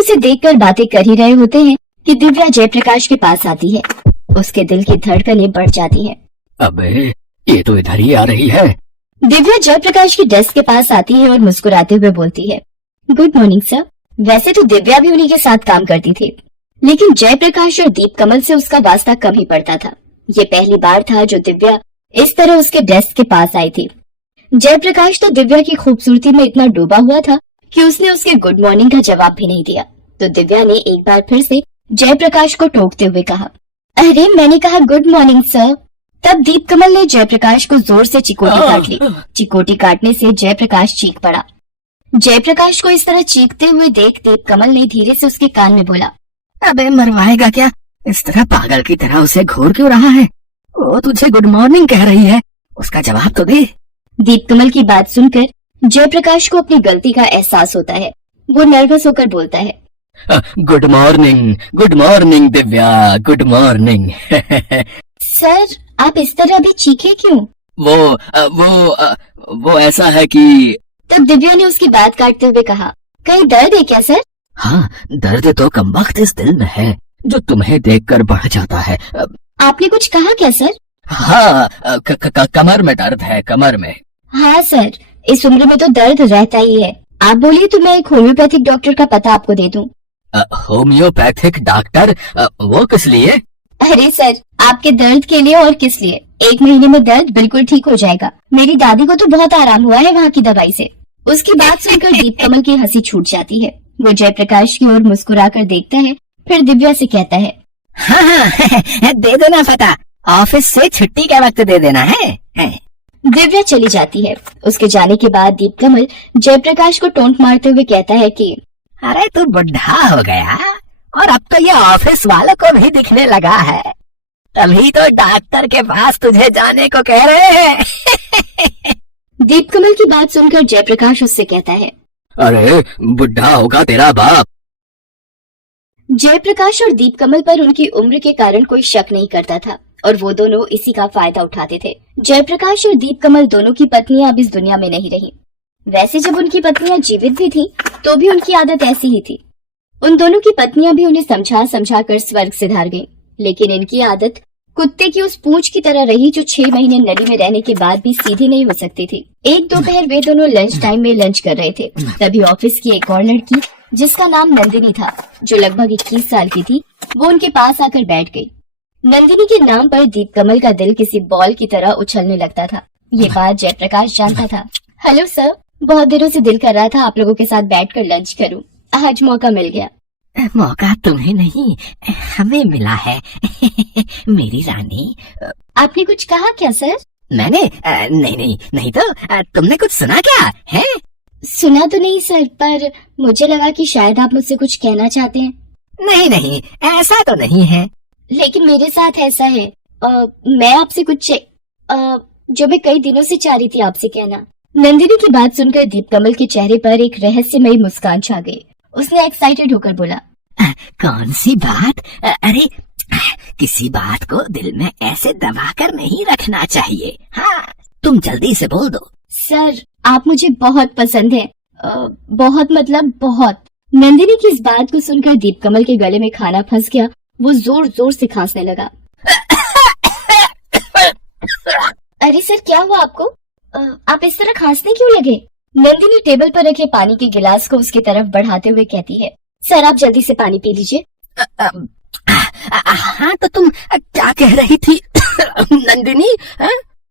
उसे देखकर बातें कर ही रहे होते हैं कि दिव्या जयप्रकाश के पास आती है। उसके दिल की धड़कनें बढ़ जाती हैं। अबे ये तो इधर ही आ रही है। दिव्या जयप्रकाश की डेस्क के पास आती है और मुस्कुराते हुए बोलती है, गुड मॉर्निंग सर। वैसे तो दिव्या भी उन्हीं के साथ काम करती थी, लेकिन जयप्रकाश और दीप कमल से उसका वास्ता कम ही पड़ता था। ये पहली बार था जो दिव्या इस तरह उसके डेस्क के पास आई थी। जयप्रकाश तो दिव्या की खूबसूरती में इतना डूबा हुआ था कि उसने उसके गुड मॉर्निंग का जवाब भी नहीं दिया। तो दिव्या ने एक बार फिर से जयप्रकाश को टोकते हुए कहा, अरे मैंने कहा गुड मॉर्निंग सर। तब दीप कमल ने जयप्रकाश को जोर से चिकोटी काट ली। चिकोटी काटने से जयप्रकाश चीख पड़ा। जयप्रकाश को इस तरह चीखते हुए देख दीप कमल ने धीरे से उसके कान में बोला, अबे मरवाएगा क्या? इस तरह पागल की तरह उसे घूर क्यों रहा है? वो तुझे गुड मॉर्निंग कह रही है, उसका जवाब तो दे। दीप कमल की बात सुनकर जयप्रकाश को अपनी गलती का एहसास होता है। वो नर्वस होकर बोलता है, good morning Divya, good morning. Sir आप इस तरह अभी चीखे क्यों? वो ऐसा है कि। तब दिव्या ने उसकी बात काटते हुए कहा, कहीं दर्द है क्या सर? हाँ, दर्द तो कमबख्त इस दिल में है जो तुम्हें देखकर बढ़ जाता है। आपने कुछ कहा क्या सर? हाँ, कमर में दर्द है, कमर में। हाँ सर, इस उम्र में तो दर्द रहता ही है। आप बोलिए तो मैं एक होम्योपैथिक डॉक्टर का पता आपको दे दूं। Homeopathic doctor? वो किस लिए? अरे सर, आपके दर्द के लिए और किस लिए। 1 महीने में दर्द बिल्कुल ठीक हो जाएगा। मेरी दादी को तो बहुत आराम हुआ है वहाँ की दवाई से। उसकी बात सुनकर दीप कमल की हंसी छूट जाती है। वो जयप्रकाश की ओर मुस्कुराकर देखता है, फिर दिव्या से कहता है, हाँ, दे देना पता, ऑफिस से छुट्टी के वक्त दे देना है। दिव्या चली जाती है। उसके जाने के बाद दीप कमल जयप्रकाश को टोंट मारते हुए कहता है कि अरे तू बुढ़ा हो गया और अब तो ये ऑफिस वालों को भी दिखने लगा है, तभी तो डॉक्टर के पास तुझे जाने को कह रहे हैं। दीप कमल की बात सुनकर जयप्रकाश उससे कहता है, अरे बुढ़ा होगा तेरा बाप। जयप्रकाश और दीप कमल पर उनकी उम्र के कारण कोई शक नहीं करता था और वो दोनों इसी का फायदा उठाते थे। जयप्रकाश और दीप कमल दोनों की पत्नियां अब इस दुनिया में नहीं रही। वैसे जब उनकी पत्नियां जीवित भी थीं, तो भी उनकी आदत ऐसी ही थी। उन दोनों की पत्नियां भी उन्हें समझा समझा कर स्वर्ग सिधार गईं, लेकिन इनकी आदत कुत्ते की उस पूंछ की तरह रही जो 6 महीने नली में रहने के बाद भी सीधी नहीं हो सकती थी। एक दोपहर वे दोनों लंच टाइम में लंच कर रहे थे, तभी ऑफिस की एक और लड़की जिसका नाम नंदिनी था, जो लगभग 21 साल की थी, वो उनके पास आकर बैठ गई। नंदिनी के नाम पर दीप कमल का दिल किसी बॉल की तरह उछलने लगता था। ये बात जयप्रकाश जानता था। हेलो सर, बहुत दिनों से दिल कर रहा था आप लोगों के साथ बैठकर लंच करूं। आज मौका मिल गया। मौका तुम्हें नहीं, हमें मिला है। मेरी रानी। आपने कुछ कहा क्या सर? मैंने नहीं तो तुमने कुछ सुना क्या है? सुना तो नहीं सर, पर मुझे लगा कि शायद आप मुझसे कुछ कहना चाहते हैं। नहीं, ऐसा तो नहीं है। लेकिन मेरे साथ ऐसा है। मैं आपसे कुछ जो मैं कई दिनों से चाह रही थी आपसे कहना। नंदिनी की बात सुनकर दीप कमल के चेहरे पर एक रहस्यमयी मुस्कान छा गई। उसने एक्साइटेड होकर बोला, कौन सी बात? अरे किसी बात को दिल में ऐसे दबा कर नहीं रखना चाहिए। हाँ, तुम जल्दी से बोल दो। सर आप मुझे बहुत पसंद है, बहुत मतलब बहुत। नंदिनी की इस बात को सुनकर दीप कमल के गले में खाना फंस गया। वो जोर जोर से खांसने लगा। अरे सर क्या हुआ आपको? आप इस तरह खांसने क्यों लगे? नंदिनी टेबल पर रखे पानी के गिलास को उसकी तरफ बढ़ाते हुए कहती है, सर आप जल्दी से पानी पी लीजिए। हाँ तो तुम क्या कह रही थी नंदिनी?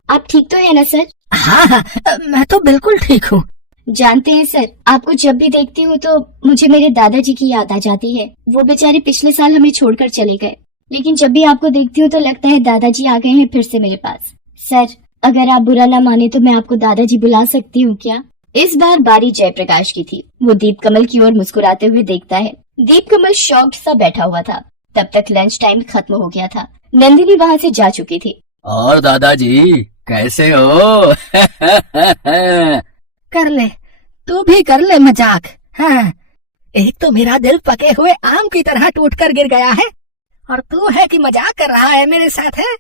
आप ठीक तो है ना सर? हाँ, मैं तो बिल्कुल ठीक हूँ। जानते हैं सर, आपको जब भी देखती हूँ तो मुझे मेरे दादाजी की याद आ जाती है। वो बेचारे पिछले साल हमें छोड़कर चले गए, लेकिन जब भी आपको देखती हूँ तो लगता है दादाजी आ गए हैं फिर से मेरे पास। सर अगर आप बुरा ना माने तो मैं आपको दादाजी बुला सकती हूँ क्या? इस बार बारी जयप्रकाश की थी। वो दीप कमल की ओर मुस्कुराते हुए देखता है। दीप कमल शॉक्ड सा बैठा हुआ था। तब तक लंच टाइम खत्म हो गया था। नंदिनी वहाँ से जा चुकी थी। और दादाजी कैसे हो? कर ले, तू भी कर ले मजाक। हाँ, एक तो मेरा दिल पके हुए आम की तरह टूटकर गिर गया है और तू है कि मजाक कर रहा है मेरे साथ। है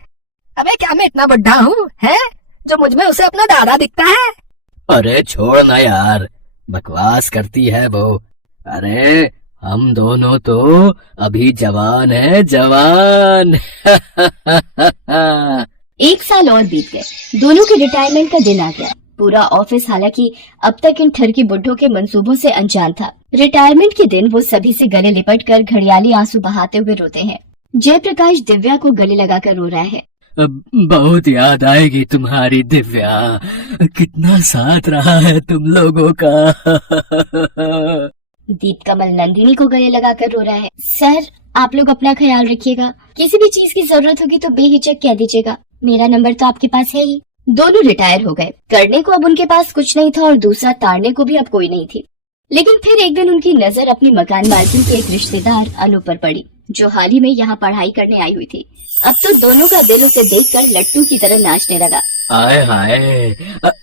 अबे क्या मैं इतना बुढ़ा हूँ है जो मुझमें उसे अपना दादा दिखता है? अरे छोड़ ना यार, बकवास करती है वो। अरे हम दोनों तो अभी जवान है, जवान। 1 साल और बीत गए। दोनों के रिटायरमेंट का दिन आ गया। पूरा ऑफिस हालांकि अब तक इन ठरकी बुड्ढों के मंसूबों से अनजान था। रिटायरमेंट के दिन वो सभी से गले लिपट कर घड़ियाली आंसू बहाते हुए रोते हैं। जयप्रकाश दिव्या को गले लगाकर रो रहा है। बहुत याद आएगी तुम्हारी दिव्या, कितना साथ रहा है तुम लोगों का। दीपकमल नंदिनी को गले लगाकर रो रहा है। सर, आप लोग अपना ख्याल रखिएगा। किसी भी चीज की जरूरत होगी तो बेहिचक कह दीजिएगा। मेरा नंबर तो आपके पास है ही। दोनों रिटायर हो गए। करने को अब उनके पास कुछ नहीं था और दूसरा ताड़ने को भी अब कोई नहीं थी। लेकिन फिर एक दिन उनकी नजर अपनी मकान मालकिन के एक रिश्तेदार अनु पर पड़ी, जो हाल ही में यहाँ पढ़ाई करने आई हुई थी। अब तो दोनों का दिल उसे देखकर लट्टू की तरह नाचने लगा। आए हाय,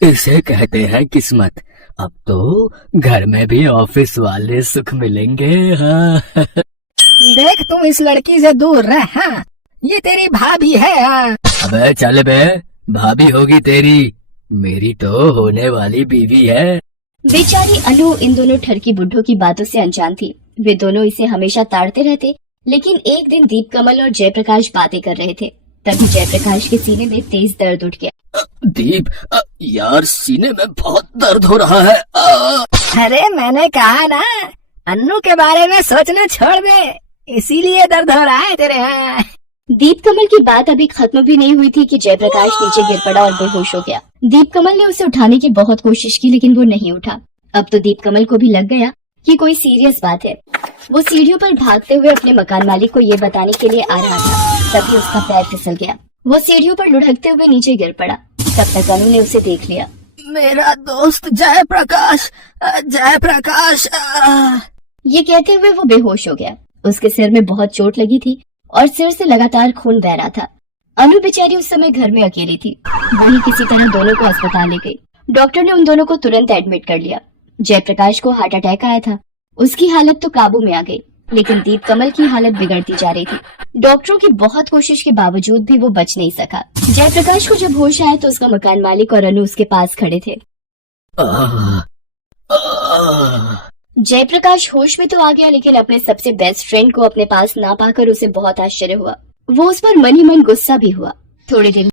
इसे कहते हैं किस्मत। अब तो घर में भी ऑफिस वाले सुख मिलेंगे। हाँ। देख, तुम इस लड़की से दूर रह। हाँ, ये तेरी भाभी है। हाँ। अबे चल बे, भाभी होगी तेरी, मेरी तो होने वाली बीवी है। बेचारी अनु इन दोनों ठरकी बुड्ढों की बातों से अनजान थी। वे दोनों इसे हमेशा ताड़ते रहते। लेकिन एक दिन दीपकमल और जयप्रकाश बातें कर रहे थे, तभी जयप्रकाश के सीने में तेज दर्द उठ गया। दीप, यार सीने में बहुत दर्द हो रहा है। अरे मैंने कहा ना, अन्नू के बारे में सोचना छोड़ दे, इसीलिए दर्द हो रहा है तेरे। हाँ। दीपकमल की बात अभी खत्म भी नहीं हुई थी कि जयप्रकाश नीचे गिर पड़ा और बेहोश हो गया। दीपकमल ने उसे उठाने की बहुत कोशिश की, लेकिन वो नहीं उठा। अब तो दीपकमल को भी लग गया कि कोई सीरियस बात है। वो सीढ़ियों पर भागते हुए अपने मकान मालिक को ये बताने के लिए आ रहा था, तभी उसका पैर फिसल गया। वो सीढ़ियों पर लुढ़कते हुए नीचे गिर पड़ा। तब तक अनु ने उसे देख लिया। मेरा दोस्त जयप्रकाश, जयप्रकाश। ये कहते हुए वो बेहोश हो गया। उसके सिर में बहुत चोट लगी थी और सिर से लगातार खून बह रहा था। अनु बेचारी उस समय घर में अकेली थी। वहीं किसी तरह दोनों को अस्पताल ले गई। डॉक्टर ने उन दोनों को तुरंत एडमिट कर लिया। जयप्रकाश को हार्ट अटैक आया था। उसकी हालत तो काबू में आ गई, लेकिन दीपकमल की हालत बिगड़ती जा रही थी। डॉक्टरों की बहुत कोशिश के बावजूद भी वो बच नहीं सका। जयप्रकाश को जब होश आया तो उसका मकान मालिक और अनु उसके पास खड़े थे। जयप्रकाश होश में तो आ गया, लेकिन अपने सबसे बेस्ट फ्रेंड को अपने पास ना पाकर उसे बहुत आश्चर्य हुआ। वो उस पर मन ही मन गुस्सा भी हुआ। थोड़ी देर